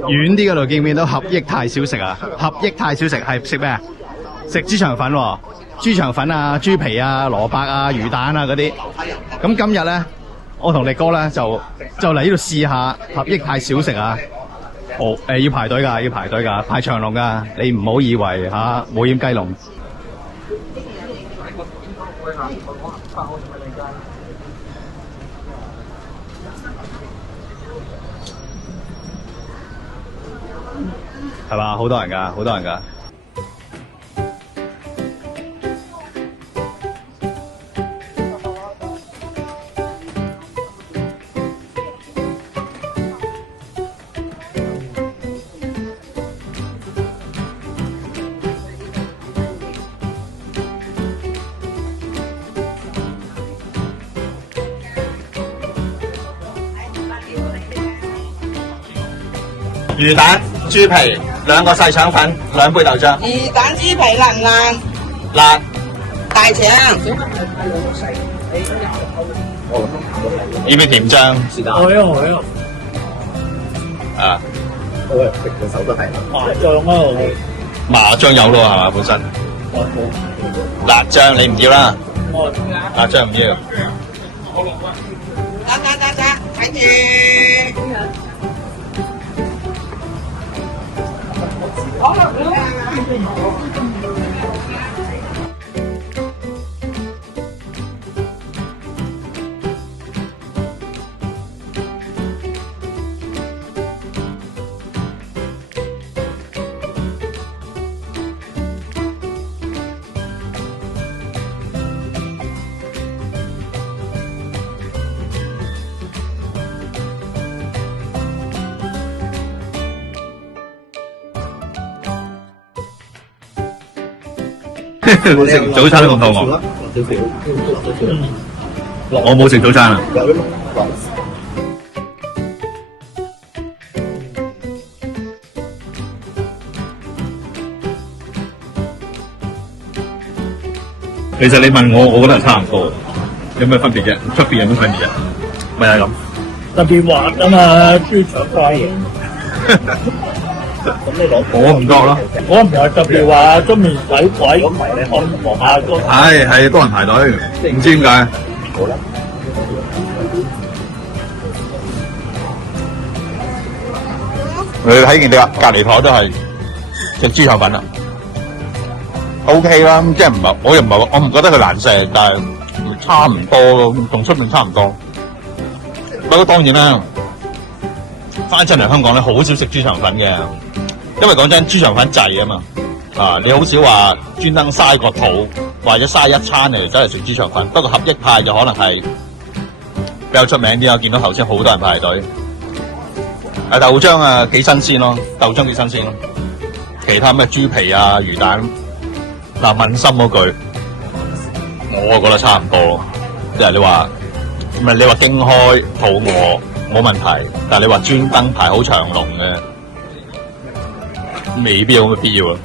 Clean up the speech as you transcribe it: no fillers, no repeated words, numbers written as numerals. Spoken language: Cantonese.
遠啲嗰度見唔見到合益泰小食啊？合益泰小食係食咩啊？食豬腸粉喎，豬腸粉啊、豬皮啊、蘿蔔啊、魚蛋啊嗰啲。咁今日咧，我同力哥咧就嚟呢度試下合益泰小食啊！要排隊㗎，要排隊㗎，排長龍㗎。你唔好以為冇掩雞籠。係嘛？好多人㗎，好多人㗎。魚蛋、豬皮2個細腸粉，2杯豆漿。魚蛋豬皮辣唔辣？辣。大腸。要唔要甜醬？我啊。我食隻手都係麻醬啊！麻醬有咯係嘛本身？辣醬你唔要啦？辣醬唔要。得，睇住。好啦，食早餐都咁肚餓。我冇食早餐啊。其實你問我，我覺得係差唔多。有咩分別啫？出邊有咩分別啫？咪係咁。特別滑啊嘛，豬腸塊。咁你攞我唔覺咯。我唔係特別話中面洗鬼咁嚟，你可以望下個。係多人排隊，唔知點解。好啦。你睇見你隔離台都係食豬腸粉啊 ，OK 啦，即係唔係我又唔係我唔覺得佢難食，但係差唔多咯，同出面差唔多。不過當然啦，翻親嚟香港咧，好少食豬腸粉嘅，因為講真，豬腸粉滯啊嘛，你好少話專登嘥個肚或者嘥一餐嚟走嚟食豬腸粉。不過合益泰就可能係比較出名啲，我見到頭先好多人排隊。豆漿啊幾新鮮咯，豆漿幾新鮮咯。其他咩豬皮啊、魚蛋，問心嗰句，我覺得差唔多。即係你話唔係你話經開肚餓冇問題，但係你話專登排好長龍嘅，未必有咁嘅必要啊。